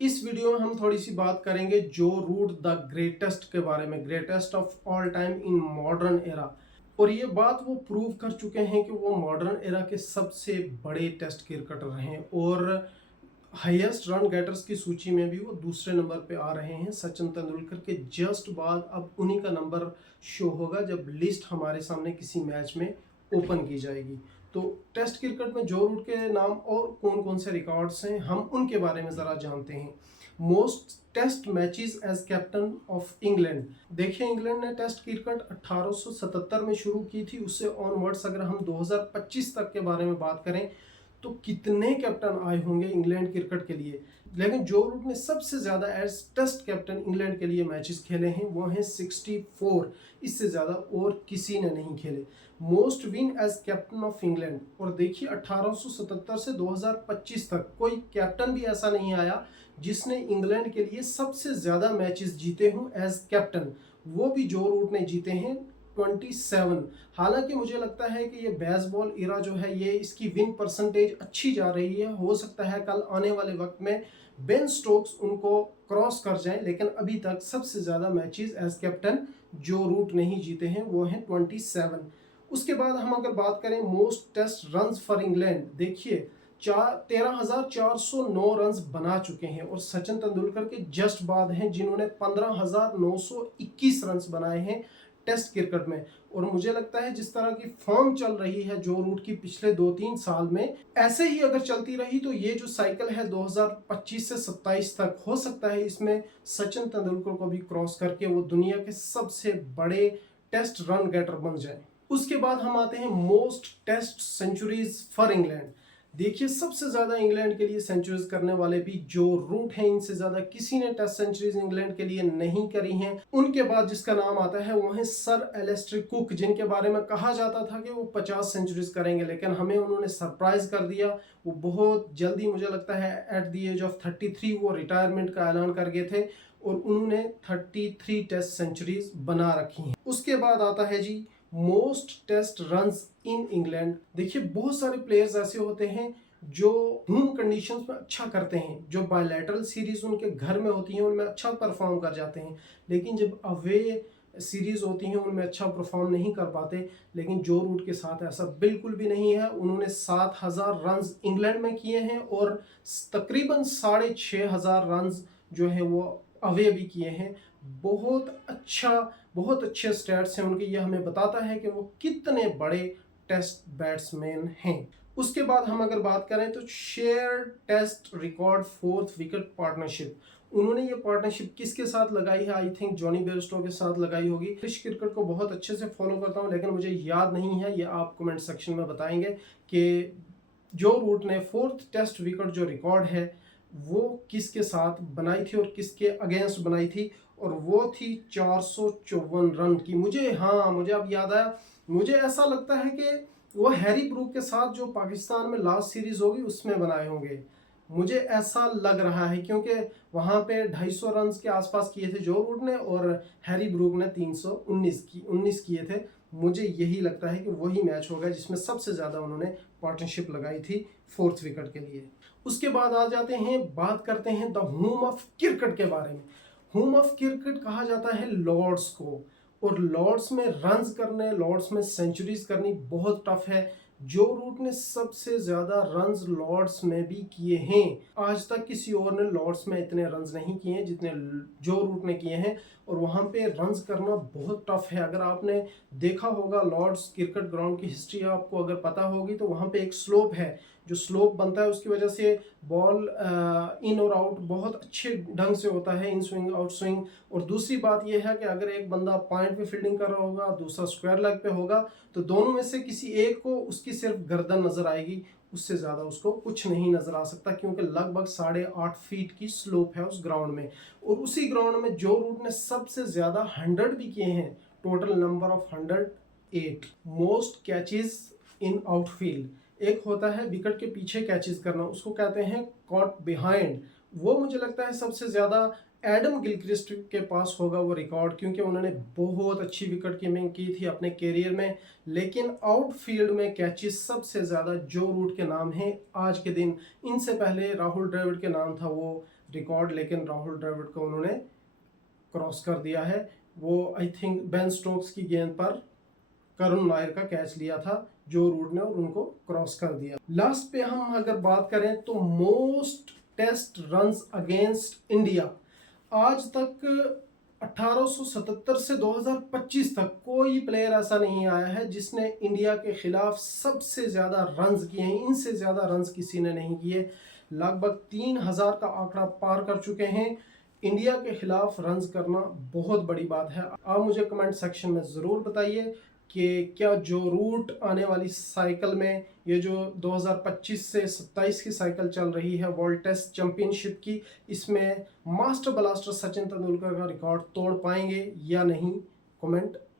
इस वीडियो में हम थोड़ी सी बात करेंगे जो रूट द ग्रेटेस्ट के बारे में, greatest of all time in modern era. और ये बात वो प्रूव कर चुके हैं कि वो मॉडर्न एरा के सबसे बड़े टेस्ट क्रिकेटर हैं और हाईएस्ट रन गेटर्स की सूची में भी वो दूसरे नंबर पे आ रहे हैं। सचिन तेंदुलकर के जस्ट बाद अब उन्हीं का नंबर शो होगा जब लिस्ट हमारे सामने किसी मैच में ओपन की जाएगी। तो टेस्ट क्रिकेट में जो रूट के नाम और कौन कौन से रिकॉर्ड्स हैं हम उनके बारे में ज़रा जानते हैं। Most test matches as captain of England. देखिए, इंग्लैंड ने टेस्ट क्रिकेट 1877 में शुरू की थी। उससे ऑनवर्ड्स अगर हम 2025 तक के बारे में बात करें तो कितने कैप्टन आए होंगे इंग्लैंड क्रिकेट के लिए। लेकिन जो रूट ने सबसे ज़्यादा एज टेस्ट कैप्टन इंग्लैंड के लिए मैचेस खेले हैं वो हैं 64। इससे ज़्यादा और किसी ने नहीं खेले। Most win as captain of England. और देखिए, 1877 से 2025 तक कोई कैप्टन भी ऐसा नहीं आया जिसने इंग्लैंड के लिए सबसे ज़्यादा मैचेस जीते हों एज कैप्टन। वो भी जो रूट ने जीते हैं 27। हालांकि मुझे लगता है कि ये बेसबॉल इरा जो है ये इसकी विन परसेंटेज अच्छी जा रही है। हो सकता है कल आने वाले वक्त में बेन स्टोक्स उनको क्रॉस कर जाएं, लेकिन अभी तक सबसे ज़्यादा मैचेस एज कैप्टन जो रूट नहीं जीते हैं वो हैं 27। उसके बाद हम अगर बात करें most test runs for England, देखिए 13,409 रन्स बना चुके हैं और सचिन तेंदुलकर के जस्ट बाद हैं जिन्होंने 15,921 रन्स बनाए हैं टेस्ट क्रिकेट में। और मुझे लगता है जिस तरह की फॉर्म चल रही है जो रूट की पिछले 2-3 साल में, ऐसे ही अगर चलती रही तो ये जो साइकिल है 2025 से 27 तक, हो सकता है इसमें सचिन तेंदुलकर को भी क्रॉस करके वो दुनिया के सबसे बड़े टेस्ट रन गेटर बन जाए। उसके बाद हम आते हैं most test centuries for England. देखिए, सबसे ज्यादा इंग्लैंड के लिए सेंचुरीज करने वाले भी जो रूट हैं, इनसे ज्यादा किसी ने टेस्ट सेंचुरीज इंग्लैंड के लिए नहीं करी हैं। उनके बाद जिसका नाम आता है वो है सर एलिस्टर कुक, जिनके बारे में कहा जाता था कि वो 50 सेंचुरीज करेंगे, लेकिन हमें उन्होंने सरप्राइज कर दिया। वो बहुत जल्दी, मुझे लगता है एट द एज ऑफ 33 वो रिटायरमेंट का ऐलान कर गए थे और उन्होंने 33 टेस्ट सेंचुरीज बना रखी हैं। उसके बाद आता है जी most test runs in England. देखिए, बहुत सारे प्लेयर्स ऐसे होते हैं जो होम कंडीशंस में अच्छा करते हैं, जो बायलैटरल सीरीज उनके घर में होती हैं उनमें अच्छा परफॉर्म कर जाते हैं, लेकिन जब अवे सीरीज होती हैं उनमें अच्छा परफॉर्म नहीं कर पाते। लेकिन जो रूट के साथ ऐसा बिल्कुल भी नहीं है। उन्होंने 7,000 रन्स इंग्लैंड में किए हैं और तकरीबन 6,500 रन्स जो है वो अवे भी किए हैं। बहुत अच्छे स्टैट्स हैं उनके। यह हमें बताता है कि वो कितने बड़े टेस्ट बैट्समैन हैं। उसके बाद हम अगर बात करें तो share test record fourth wicket partnership. उन्होंने ये पार्टनरशिप किसके साथ लगाई है? आई थिंक जॉनी बेयरस्टो के साथ लगाई होगी। इंग्लिश क्रिकेट को बहुत अच्छे से फॉलो करता हूँ लेकिन मुझे याद नहीं है, ये आप कमेंट सेक्शन में बताएंगे कि जो रूट ने फोर्थ टेस्ट विकेट जो रिकॉर्ड है वो किसके साथ बनाई थी और किसके अगेंस्ट बनाई थी। और वो थी 454 रन की। मुझे अब याद आया। मुझे ऐसा लगता है कि वो हैरी ब्रूक के साथ जो पाकिस्तान में लास्ट सीरीज होगी उसमें बनाए होंगे, मुझे ऐसा लग रहा है, क्योंकि वहाँ पे 250 रन के आसपास किए थे जो रूट ने और हैरी ब्रूक ने 319 किए थे। मुझे यही लगता है कि वही मैच होगा जिसमें सबसे ज़्यादा उन्होंने पार्टनरशिप लगाई थी फोर्थ विकेट के लिए। उसके बाद आ जाते हैं, बात करते हैं द होम ऑफ क्रिकेट के बारे में। होम ऑफ क्रिकेट कहा जाता है लॉर्ड्स को, और लॉर्ड्स में रन्स करने, लॉर्ड्स में सेंचुरीज करनी बहुत टफ है। जो रूट ने सबसे ज्यादा रन्स लॉर्ड्स में भी किए हैं। आज तक किसी और ने लॉर्ड्स में इतने रन्स नहीं किए हैं जितने जो रूट ने किए हैं, और वहां पे रन्स करना बहुत टफ है। अगर आपने देखा होगा लॉर्ड्स क्रिकेट ग्राउंड की हिस्ट्री आपको अगर पता होगी तो वहां पे एक स्लोप है, जो स्लोप बनता है उसकी वजह से बॉल इन और आउट बहुत अच्छे ढंग से होता है, इन स्विंग आउट स्विंग। और दूसरी बात यह है कि अगर एक बंदा पॉइंट पे फील्डिंग कर रहा होगा, दूसरा स्क्वायर लेग पे होगा, तो दोनों में से किसी एक को उसकी सिर्फ गर्दन नजर आएगी, उससे ज़्यादा उसको कुछ नहीं नजर आ सकता, क्योंकि लगभग 8.5 फीट की स्लोप है उस ग्राउंड में। और उसी ग्राउंड में जो रूट ने सबसे ज़्यादा 100 भी किए हैं, total number of 108। Most catches in outfield. एक होता है विकेट के पीछे कैचेस करना, उसको कहते हैं कॉट बिहाइंड। वो मुझे लगता है सबसे ज़्यादा एडम गिलक्रिस्ट के पास होगा वो रिकॉर्ड, क्योंकि उन्होंने बहुत अच्छी विकेट कीपिंग की थी अपने कैरियर में। लेकिन आउटफील्ड में कैचेस सबसे ज़्यादा जो रूट के नाम हैं आज के दिन, इनसे पहले राहुल द्रविड़ के नाम था वो रिकॉर्ड, लेकिन राहुल द्रविड़ को उन्होंने क्रॉस कर दिया है। वो आई थिंक बेन स्टोक्स की गेंद पर करुण नायर का कैच लिया था जो रूट ने और उनको क्रॉस कर दिया। लास्ट पे हम अगर बात करें तो most test runs against India, आज तक 1877 से 2025 तक कोई प्लेयर ऐसा नहीं आया है जिसने इंडिया के खिलाफ सबसे ज़्यादा रन्स किए हैं। इनसे ज़्यादा रन्स किसी ने नहीं किए। लगभग 3000 का आंकड़ा पार कर चुके हैं। इंडिया के खिलाफ रन्स करना बहुत बड़ी बात है। आप मुझे कमेंट सेक्शन में ज़रूर बताइए कि क्या जो रूट आने वाली साइकिल में, ये जो 2025 से 27 की साइकिल चल रही है वर्ल्ड टेस्ट चैंपियनशिप की, इसमें मास्टर ब्लास्टर सचिन तेंदुलकर का रिकॉर्ड तोड़ पाएंगे या नहीं, कमेंट